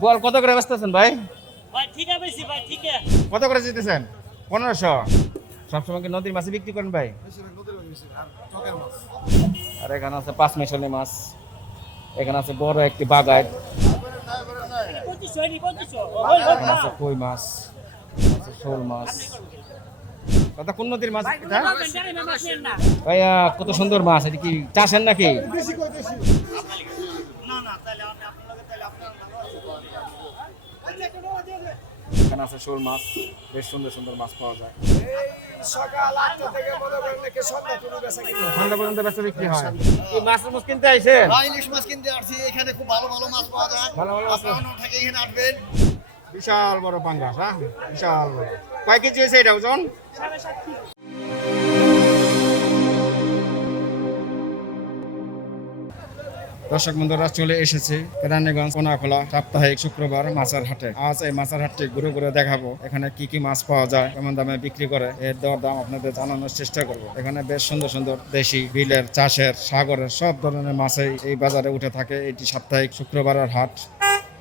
গোয়াল কত করে বেচতেছেন ভাই? ভাই ঠিক আছে বেশি ভাই ঠিক। আছে কত করে জিতেছেন? পনেরোশো। সবসময় কি নদীর মাছে বিক্রি করেন ভাই? আর এখানে আছে পাঁচ মেশালি মাছ। এখানে আছে বড় একটি বাগায়। এখানে আছে কই মাছ? শোল মাছ। দাদা কোন নদীর মাছ ভাইয়া কত সুন্দর মাছ। এটা কি চাষের নাকি না না তাহলে আপনি আপনাকে তাহলে আপনার এখানে আছে শোল মাছ বেশ সুন্দর সুন্দর মাছ পাওয়া যায়। সকাল আটটা থেকে মনে করেন নাকি সন্ধ্যা পুরো বেচা কিনে সন্ধ্যা পর্যন্ত বেচা বিক্রি হয়। কি মাছ মাছ কিনতে আইছেন? ভাই ইলিশ মাছ কিনতে আসছি। এখানে খুব ভালো ভালো মাছ পাওয়া যায়। ভালো ভালো মাছ। থেকে এখানে আসবেন। বিশাল বড় পাঙ্গাস হ্যাঁ? বিশাল বড়। কয় কেজি হয়েছে এটা ওজন? দর্শক বন্ধুরা, চলে এসেছে কেরানীগঞ্জ, কোনাখোলা, সাপ্তাহিক শুক্রবার মাছের হাটে। আজ এই মাছের হাটটি ঘুরে ঘুরে দেখাবো, এখানে কি কি মাছ পাওয়া যায়, কেমন দামে বিক্রি করে, এর দর দাম আপনাদের জানানোর চেষ্টা করব। এখানে বেশ সুন্দর সুন্দর দেশি বিলের, চাষের, সাগরের সব ধরনের মাছই এই বাজারে উঠে থাকে, এটি সাপ্তাহিক শুক্রবারের হাট।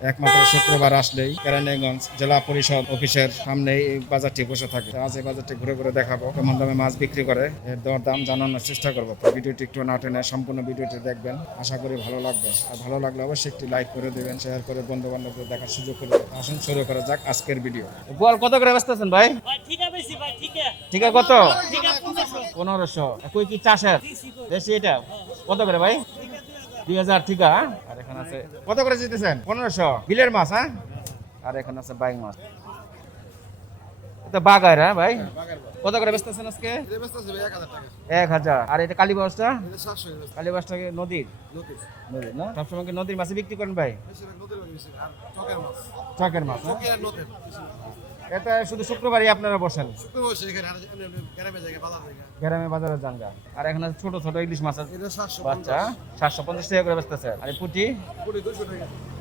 একমাত্র শুক্রবার আসলেই কেরানীগঞ্জ জেলা পরিষদ অফিসের সামনে এই বাজারটি বসে থাকে। আজ এই বাজারটি ঘুরে ঘুরে দেখাবো কেমন দামে মাছ বিক্রি করে এর দর দাম জানানোর চেষ্টা করব। ভিডিওটি একটু না টেনে সম্পূর্ণ ভিডিওটি দেখবেন আশা করি ভালো লাগবে। আর ভালো লাগলে অবশ্যই একটি লাইক করে দেবেন শেয়ার করে বন্ধু বান্ধবদের দেখার সুযোগ করে দেবেন। আসুন শুরু করা যাক আজকের ভিডিও। গোয়াল কত করে বেচতেছেন ভাই? ভাই ঠিক আছে ঠিক। আছে ঠিক কত? পনেরোশো। পনেরোশো। কই কি চাষের? দেশি এটা? কত করে ভাই? দুই হাজার ঠিক আছে আর এখানে আছে কত করে জিতেছেন? পনেরোশো। বিলের মাছ হ্যাঁ? আর এখানে আছে বাইক মাছ। এটা বাগার হ্যাঁ ভাই? কত করে বেচতেছেন আজকে? এক হাজার আর এটা কালীবাসটা কালীবাসটা কি নদীর? নদীর। না? সবসময় কি নদীর মাছে বিক্রি করেন ভাই? চকের মাছ। হ্যাঁ? এটা শুধু শুক্রবারই আপনারা বসেন। গ্রামে বাজারে জানগা আর এখানে ছোট ছোট ইলিশ মাছ আছে বাচ্চা। সাতশো পঞ্চাশ টাকা করে বেচতেছে। আর পুটি?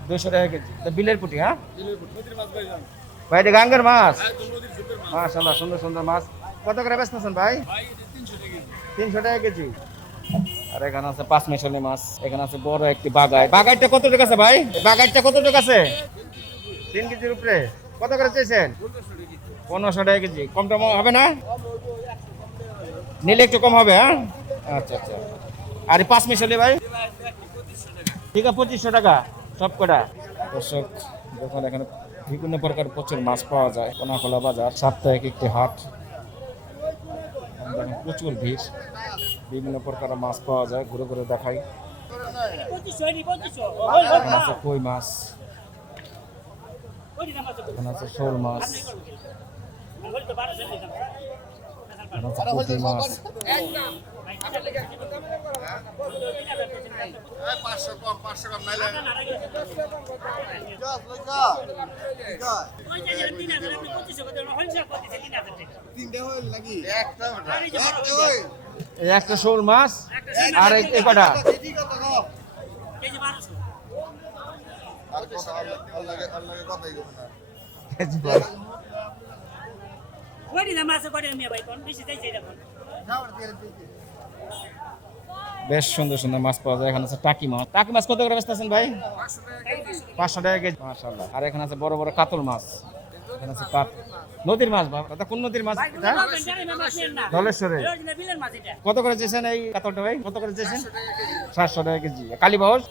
দুশো টাকা। কেজি। তো বিলের পুটি হ্যাঁ? ভাই এটা গাঙ্গের মাছ? মাশাল্লাহ সুন্দর সুন্দর মাছ। কত করে বেচতেছেন ভাই? তিনশো টাকা কেজি। আর এখানে আছে পাঁচ মেশালি মাছ। এখানে আছে বড় একটি বাগাই। বাগাইটা কত টাকা আছে ভাই? বাগাইটা কত টাকা আছে? তিন কেজির উপরে? কত করে চেয়েছেন পনেরোশো টাকা কেজি। কম টম হবে না? নিলে একটু কম হবে হ্যাঁ? আচ্ছা আচ্ছা। আর পাঁচ মিশালি ভাই? ঠিক আছে পঁচিশশো টাকা সব কটা। দর্শক দোকান এখানে বিভিন্ন প্রকার প্রচুর মাছ পাওয়া যায়। কোনাখোলা বাজার সাপ্তাহিক একটি হাট। প্রচুর ভিড়। বিভিন্ন প্রকারের মাছ পাওয়া যায় ঘুরে ঘুরে দেখাই। কই মাছ? এখানে আছে শোল মাছ। পুঁটি একটা শোল মাছ আর এই এই কটা কেজি কত কম আর কত আল্লাহকে আল্লাহকে কথাই কম না বেশ সুন্দর সুন্দর মাছ পাওয়া যায়। এখানে আছে টাকি মাছ। টাকি মাছ কত করে বেচতেছেন ভাই? পাঁচশো টাকা কেজি। মাশাল্লাহ আর এখানে আছে বড় বড় কাতল মাছ। এখানে আছে কাত নদীর মাছ বাবা। দাদা কোন নদীর মাছ? এটা? ধলেশ্বরে। কত করে চেয়েছেন এই কাতলটা ভাই? কত করে চেয়েছেন? সাতশো টাকা কেজি। কালীবাউস?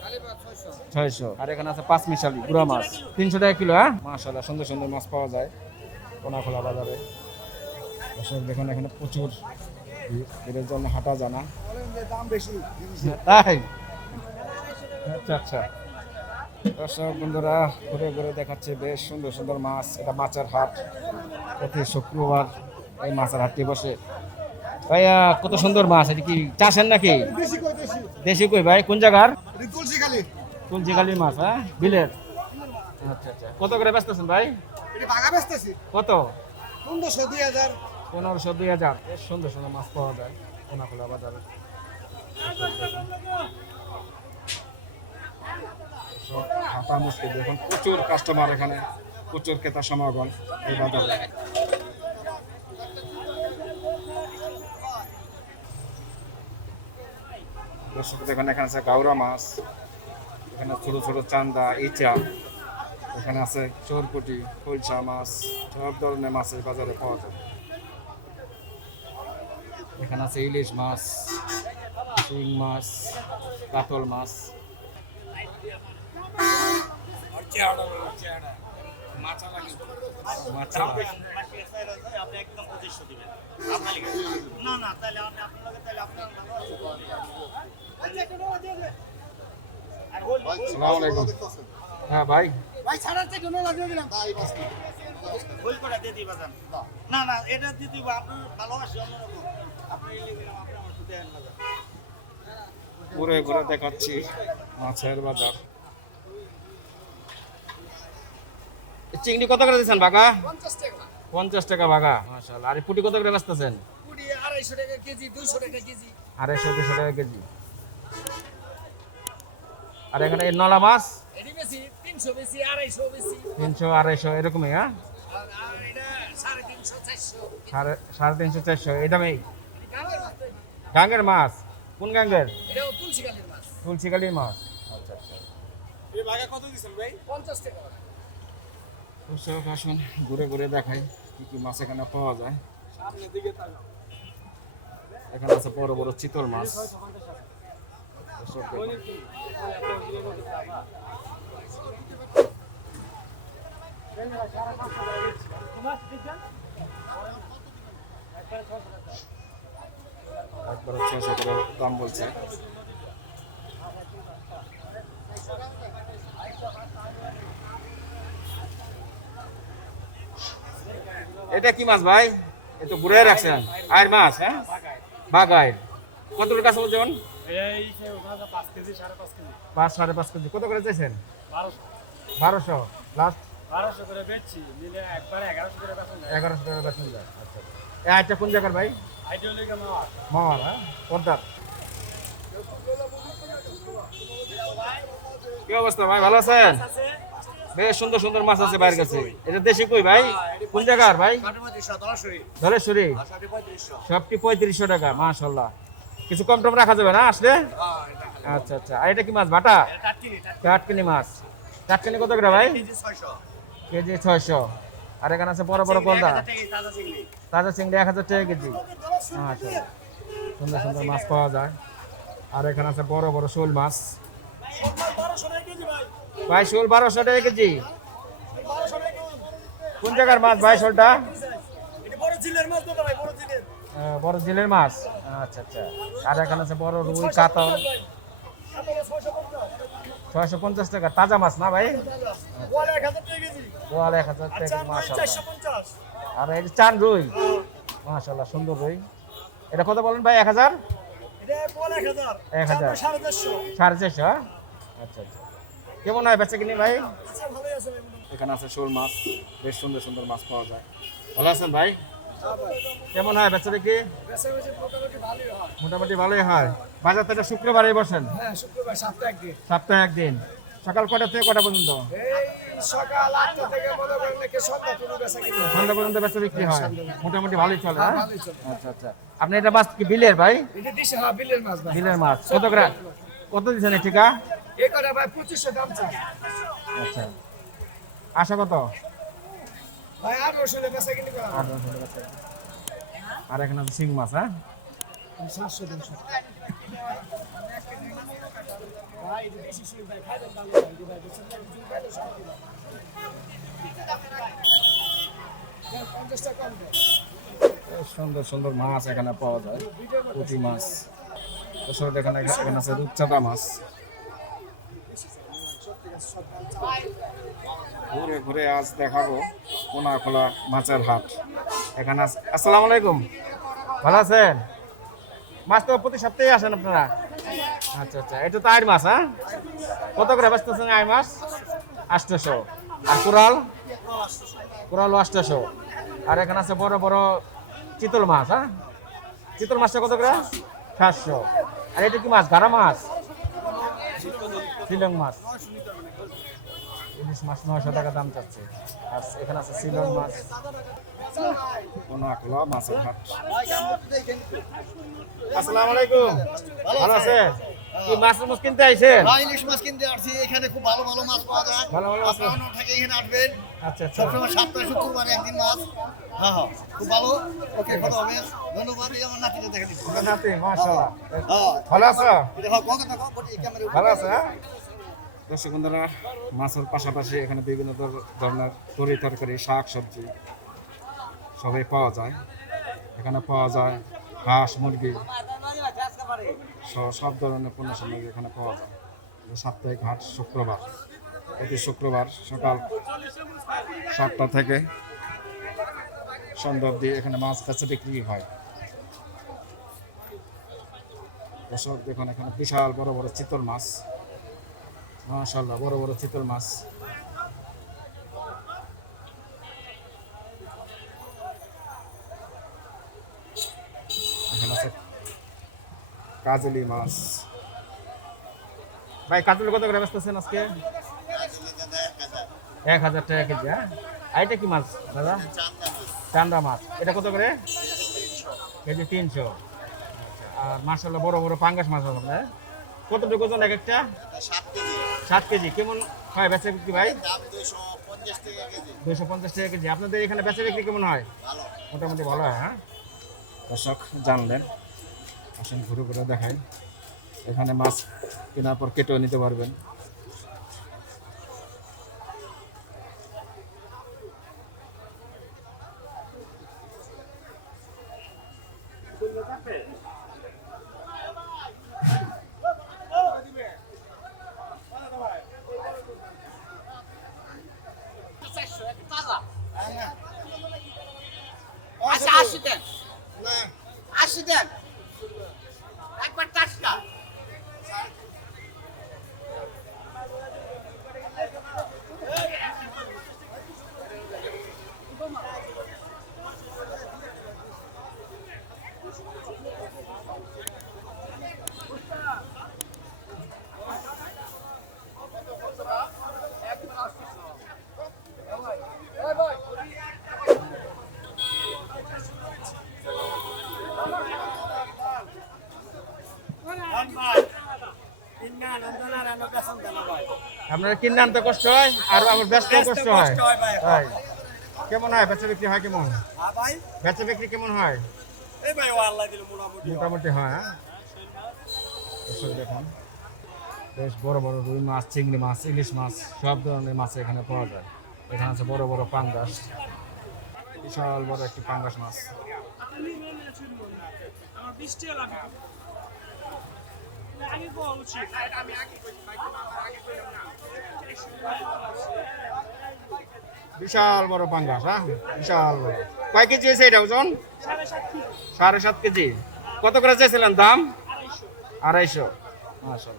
ছয়শো। আর এখানে আছে পাঁচ মিশালি পুরা মাছ। তিনশো টাকা কিলো হ্যাঁ? মাশাল্লাহ সুন্দর সুন্দর মাছ পাওয়া যায়। কোনাখোলা বাজারে। দর্শক দেখুন এখানে প্রচুর ভিড়। এদের জন্য হাঁটা জানা। দাম বেশি তাই? আচ্ছা আচ্ছা। দর্শক বন্ধুরা ঘুরে ঘুরে দেখাচ্ছে বেশ সুন্দর সুন্দর মাছ। এটা মাছের হাট। প্রতি শুক্রবার এই মাছের হাটটি বসে। ভাইয়া কত সুন্দর মাছ। এটা কি চাষের নাকি? বেশি দেশি কই ভাই? কোন জায়গার? খালি তুলসিখালি মাছ হ্যাঁ? বিলের। আচ্ছা আচ্ছা। কত করে ব্যস্তেছেন ভাই? ভাগা বেচতেছি। কত? পনেরোশো দুই হাজার। পনেরোশো দুই হাজার। বেশ সুন্দর সুন্দর মাছ পাওয়া যায় কোনাখোলা বাজারে। হাঁটা মুশকিল এখন প্রচুর কাস্টমার এখানে প্রচুর ক্রেতা সমাগম এই বাজারে। দর্শক দেখুন এখানে আছে গাউরা মাছ। এখানে ছোট ছোট চান্দা ইচা এখানে আছে চোরপুটি ফুলসা মাছ, সব ধরনের মাছ এই বাজারে পাওয়া যায়। এখানে আছে ইলিশ মাছ, শিং মাছ, কাতল মাছ। আপনার। না না, তাহলে হ্যাঁ ভাই। হল করে দিয়ে দিবা যান। না। না এটা দিয়ে দিবা। আপনার ভালোবাসি অন্যরকম। আপনি এই লিগে আপনি আমার সাথে দেন বাজার ঘুরে ঘুরে দেখাচ্ছি মাছের বাজার। চিংড়ি কত করে দিচ্ছেন বাঘা? পঞ্চাশ টাকা। বাঘা। মাশাল্লাহ আর পুটি কত করে বেচতেছেন? আড়াইশো টাকা কেজি দুইশো টাকা কেজি। আড়াইশো দুশো টাকা কেজি। আর এখানে এই নলা মাছ? তিনশো বেশি আড়াইশো এরকমই হ্যাঁ আর আর এটা সাড়ে তিনশো চারশো সাড়ে সাড়ে তিনশো চারশো এই দামেই? গাঙ্গের মাছ। তো গাঙ্গের মাছ কোন গাঙ্গের? এটাও তুলসী কালির মাছ। তুলসীকালির মাছ। আচ্ছা আচ্ছা। আসুন ঘুরে ঘুরে দেখাই কি কি মাছ এখানে পাওয়া যায়। এখানে আছে বড় বড় চিতল মাছ। একবারে বলছে। এটা কি মাছ ভাই? এ তো ঘুরে রাখছেন। আয়ের মাছ হ্যাঁ? বাগায় কত টাকা চলছে পাঁচ সাড়ে পাঁচ কেজি। কত করে চাইছেন? বারোশো। লাস্ট বারোশো করে বেচছি নিলে একবারে এগারোশো করে এগারোশো যায়। আচ্ছা এই আয়টা কোন জায়গার ভাই? হ্যাঁ? পদ্মার কি অবস্থা ভাই? ভালো আছেন? বেশ সুন্দর সুন্দর মাছ আছে বাইরের কাছে। এটা দেশি কই ভাই? কোন জায়গার ভাই? ধলেশ্বরী সবটি পঁয়ত্রিশশো টাকা মাশাল্লাহ কিছু কম টম রাখা যাবে না আসলে? আচ্ছা আচ্ছা। আর এটা কি মাছ বাটা? টাটকিনি মাছ। টাটকিনি কত করে ভাই? কেজি ছয়শো। আর এখানে আছে বড় বড় কলদা তাজা চিংড়ি। এক হাজার টাকা কেজি। মাশাল্লাহ সুন্দর সুন্দর মাছ পাওয়া যায়। আর এখানে আছে বড় বড় শোল মাছ। ভাই শোল বারোশো টাকা কেজি। কোন জায়গার মাছ ভাই শোলটা? আহ, বড় জিলের মাছ? আচ্ছা আচ্ছা। আর এখানে আছে বড় রুই কাতল। ছয়শো পঞ্চাশ টাকা তাজা মাছ না ভাই? ওয়াল এক হাজার টাকা মাশাল্লাহ আর এই চান রুই মাশাল্লাহ সুন্দর রুই। এটা কত বলেন ভাই এক হাজার? এক হাজার। সাড়ে চারশো। হ্যাঁ? আচ্ছা আচ্ছা। কেমন হয় বেচা কিনি ভাই? এখানে আছে শোল মাছ বেশ সুন্দর সুন্দর মাছ পাওয়া যায়। ভালো আছেন ভাই? কেমন হয় বেচা মোটামুটি ভালোই হয়। বাজার থেকে শুক্রবারে বসেন? হ্যাঁ সপ্তাহে একদিন। সকাল কটা থেকে কটা পর্যন্ত? সকাল আটটা থেকে মনে করেন সন্ধ্যা পর্যন্ত বেচা বিক্রি হয়। মোটামুটি ভালোই চলে হ্যাঁ আচ্ছা আচ্ছা। আপনি এটা মাছ কি বিলের ভাই? হ্যাঁ বিলের মাছ ভাই। বিলের মাছ। কত গ্রাম কত দিচ্ছেন ঠিকা আচ্ছা। আশা কত? ভাই আর রসুনে বেচা করা আর এখানে আছে শিং মাছ হ্যাঁ? ভাই বেশি ভাই দাম ভাই বেশি সব টাকা কম সুন্দর সুন্দর মাছ এখানে পাওয়া যায় পুঁটি মাছ। তাছাড়া এখানে এখানে আছে রূপচাঁদা মাছ। ঘুরে ঘুরে আজ দেখাবো। কোনা খোলা মাছের হাট। এখানে আসসালামু আলাইকুম। ভালো আছেন? মাছ তো প্রতি সপ্তাহে আসেন আপনারা? আচ্ছা আচ্ছা। এটা তো আয়ের মাছ হ্যাঁ? কত করে বেচতেছেন আয়ের মাছ? আটশোশো আর কোরাল? কোরাল আটশোশো আর এখানে আছে বড় বড় চিতল মাছ হ্যাঁ? চিতল মাছটা কত করে? সাতশো। আর এটা কি মাছ? গাড়া মাছ? শিলং মাছ। ইলিশ মাছ নয়শো টাকা দাম চাচ্ছে। আর এখানে আছে শিলং মাছ। কোনাকলা মাছের হাট। আসসালামু আলাইকুম। ভালো আছে কি মাছ মাছ কিনতে আইছেন? ভাই ইলিশ মাছ কিনতে আসছি। এখানে খুব ভালো ভালো মাছ পাওয়া যায়। ভালো ভালো মাছ। আপনারা থেকে এখানে আসবেন। আচ্ছা আচ্ছা। সবসময় সপ্তাহে শুক্রবারে একদিন মাছ। হ্যাঁ হ্যাঁ খুব ভালো। ওকে কথা হবে। ধন্যবাদ। এই আমার নাতিটা দেখা দিচ্ছি। নাতি মাশাআল্লাহ। হ্যাঁ। ভালো আছো? এটা হোক কথা হোক বটি ক্যামেরা ভালো আছে হ্যাঁ? দর্শক বন্ধুরা, মাছের পাশাপাশি এখানে বিভিন্ন ধরনের তরি তরকারি, শাক সবজি সবাই পাওয়া যায়। এখানে পাওয়া যায় হাঁস, মুরগি সব ধরনের পণ্য সামগ্রী এখানে পাওয়া যায়। সাপ্তাহিক হাট শুক্রবার। প্রতি শুক্রবার সকাল সাতটা থেকে সন্ধ্যা অব্দি এখানে মাছ কাছে বিক্রি হয়। দর্শক, দেখুন এখানে বিশাল বড় বড় চিতল মাছ। মাশাল্লাহ বড় বড় চিতল মাছ। কাজলি মাছ। ভাই কাজলি কত করে বেচতেছেন আজকে? এক হাজার টাকা কেজি হ্যাঁ? আর এটা কি মাছ দাদা? চান্দা মাছ। এটা কত করে? কেজি তিনশো। আর মার্শাল্লাহ বড় বড় পাঙ্গাস মাছ আছে আপনার কতটুকু ওজন এক একটা? সাত কেজি। কেমন হয় বেচা বিক্রি ভাই? দুশো পঞ্চাশ টাকা কেজি। আপনাদের এখানে বেচা বিক্রি কেমন হয়? মোটামুটি ভালো হয় হ্যাঁ? দর্শক জানলেন। আসেন ঘুরে ঘুরে দেখাই। এখানে মাছ কেনার পর কেটেও নিতে পারবেন আচ্ছা আশি দেন আশি দেন একবার টাটকা আপনার কিনে আনতে কষ্ট হয় আর আবার ব্যস্ত কষ্ট হয়। তাই। কেমন হয় বেচা বিক্রি হয় কেমন? বেচা বিক্রি কেমন হয়? মোটামুটি হয়। হ্যাঁ দেখুন বেশ বড় বড় রুই মাছ চিংড়ি মাছ ইলিশ মাছ সব ধরনের মাছ এখানে পাওয়া যায়। এখানে আছে বড় বড় পাঙ্গাস। বিশাল বড় একটি পাঙ্গাস মাছ আমার বিশ টাকা লাগবে আগে কোয়া উচিত বিশাল বড় পাঙ্গাস হ্যাঁ? বিশাল বড়। কয় কেজি আছে এটা ওজন? সাড়ে সাত কেজি। কত করে চাইছিলেন দাম? আড়াইশো। দর্শক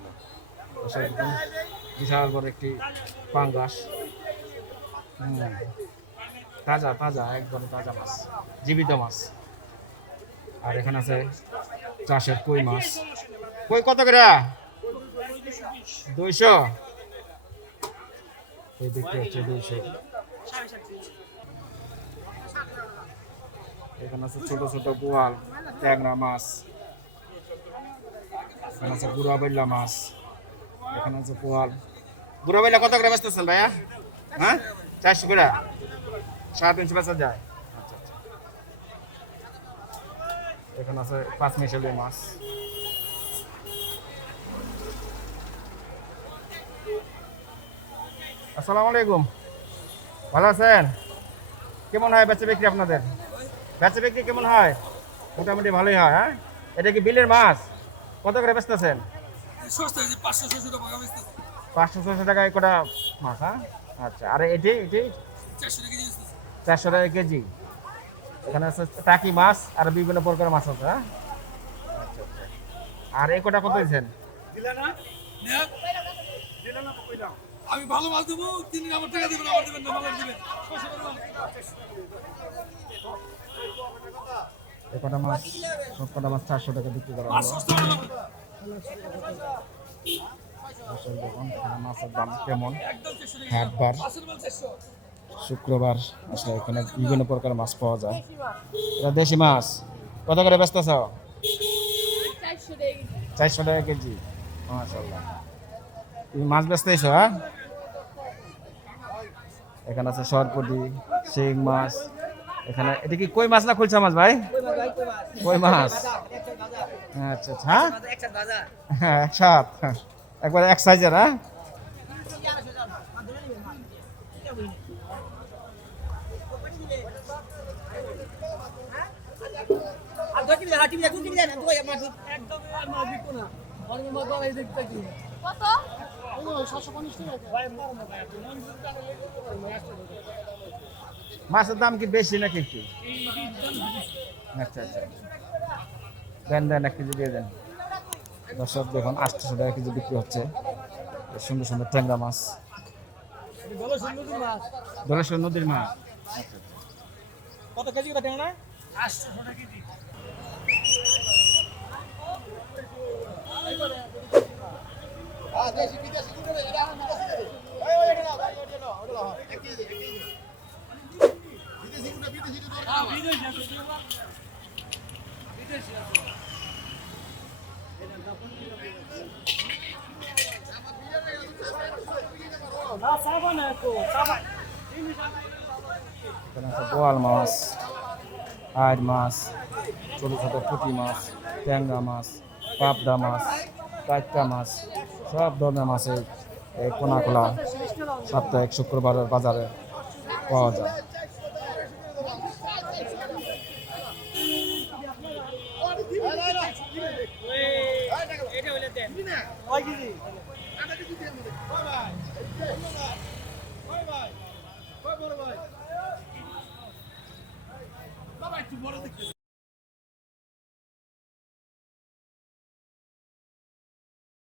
বিশাল বড় একটি পাঙ্গাস। তাজা তাজা, একদম তাজা মাছ, জীবিত মাছ। আর এখানে আছে চাষের কই মাছ। কই কত করে? দুইশো। এই দেখতে হচ্ছে দুইশো। এখানে আছে ছোট ছোট বোয়াল ট্যাংরা মাছ। এখানে আছে গুড়া বেল্লা মাছ। এখানে আছে পোয়াল গুড়া বেল্লা কত করে বেচতেছেন ভাইয়া? হ্যাঁ? চারশো করে? সাড়ে তিনশো বেচা যায়। আচ্ছা আচ্ছা। এখানে আছে পাঁচ মিশালি মাছ। আসসালামু আলাইকুম। ভালো আছেন? কেমন হয় বেচা বিক্রি আপনাদের? বেচা বিক্রি কেমন হয়? মোটামুটি ভালোই হয় হ্যাঁ? এটা কি বিলের মাছ? কত করে বেচতেছেন? পাঁচশো ছশো টাকায় কটা মাছ হ্যাঁ? আচ্ছা আর এটি এটি? চারশো টাকা কেজি এখানে আছে টাকি মাছ আর বিভিন্ন প্রকারের মাছ আছে হ্যাঁ? আচ্ছা আচ্ছা। আর এই কটা কত দিয়েছেন আমি ভালো মাছ দেবো তিনি আমার টাকা দিবেন আমার দিবেন না দিবেন। এই কটা মাছ? সব কটা মাছ চারশো টাকা বিক্রি করা মাছের দাম কেমন? হাটবার। শুক্রবার আসলে এখানে বিভিন্ন প্রকার মাছ পাওয়া যায়। এটা দেশি মাছ। কত করে ব্যস্ত আছো চারশো টাকা কেজি। মাশাআল্লাহ। তুমি মাছ এসো হ্যাঁ? এখানে আছে সরপটি শিং মাছ এখানে এটা কি কই মাছ না খুলছা মাছ ভাই? কই মাছ? আচ্ছা আচ্ছা হ্যাঁ? হ্যাঁ একসাথ হ্যাঁ। একবার এক সাইজের হ্যাঁ? একদম মাছের দাম কি বেশি নাকি একটু? আচ্ছা আচ্ছা। দেন দেন এক কেজি দিয়ে দেন। দর্শক দেখুন আটশো টাকা কেজি বিক্রি হচ্ছে। সুন্দর সুন্দর ট্যাংরা মাছ। ভালো সুন্দর মাছ। দলেশ্বর নদীর মাছ কত কেজি কথা না আটশো টাকা কেজি না চাবা না একটু চাবা এখানে আছে বোয়াল মাছ আর মাছ ছোটো ছোটো পুঁটি মাছ ট্যাংরা মাছ পাবদা মাছ কাইকা মাছ। সব ধরনের মাছের কোনাখোলা সাপ্তাহিক শুক্রবারের বাজারে পাওয়া যায় বড় দেখতে